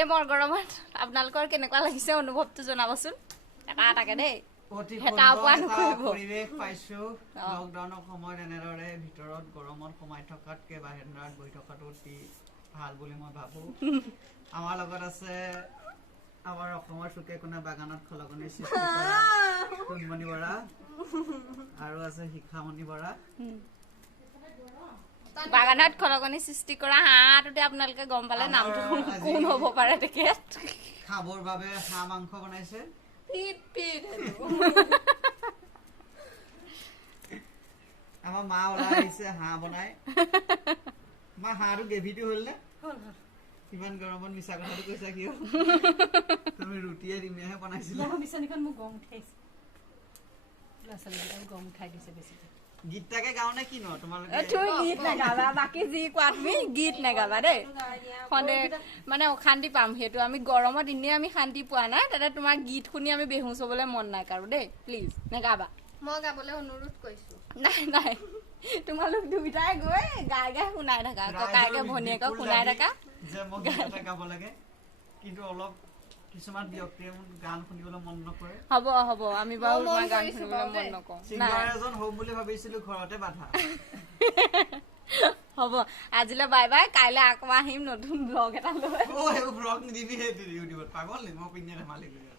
এই বৰ গৰমত আপোনালোকৰ কেনেকুৱা লাগিছে অনুভৱটো জনাবচোন এটা এটাকে দেই পৰিৱেশ পাইছো লকডাউনৰ সময়ত এনেদৰে ভিতৰত গৰমত সোমাই থকাতকে বাহিৰত বহি থকাটো অতি ভাল বুলি মই ভাবো আমাৰ লগত আছে আমাৰ অসমৰ চুকে কোণে বাগানত খলকনি সৃষ্টি কৰা কুনমণি বৰা আৰু আছে শিখামণি বৰা বাগানত খলকনি সৃষ্টি কৰা হাঁহটোতে আপোনালোকে গম পালে নামটো কোন হ'ব পাৰে তেখেত খাবৰ বাবে হাঁহ মাংস বনাইছে আমাৰ মা ওলাই আহিছে হাঁহ বনাই মা হাঁহটো গ্ৰেভিটো হ'ল নে ইমান গৰমত মিছা কথাটো কৈছা কিয় তুমি ৰুটিয়ে দিমেহে বনাইছিলা মিছানিখন মোক গম উঠাইছে ল'ৰা-ছোৱালীকেইটাই গম উঠাই দিছে বেছিকে গীতটাকে গাও নে কিনো তোমালোকে তুমি গীত নাগাবা বাকী যি কোৱা তুমি গীত নাগাবা দেই সন্দেহ মানে অশান্তি পাম সেইটো আমি গৰমত এনেই আমি শান্তি পোৱা নাই তাতে তোমাৰ গীত শুনি আমি বেহুচ হ'বলৈ মন নাই কাৰো দেই প্লিজ নেগাবা মই গাবলৈ অনুৰোধ কৰিছো নাই নাই তোমালোক দুইটাই গৈ গাই গাই শুনাই থাকা ককায়েকে ভনীয়েকক শুনাই থাকা যে মই গীত এটা গাব লাগে কিন্তু অলপ কিছুমান ব্যক্তিয়ে গান শুনিবলৈ মন নকৰে হ'ব হ'ব আমি বাৰু তোমাৰ গান শুনিবলৈ মন নকৰো সিংগাৰ এজন হ'ম বুলি ভাবিছিলো ঘৰতে বাধা হ'ব আজিলৈ বাই বাই কাইলৈ আকৌ আহিম নতুন ব্লগ এটা লৈ অ' সেইবোৰ ব্লগ নিদিবি সেইটো ইউটিউবত পাগল নি মই পিনে ধেমালি কৰি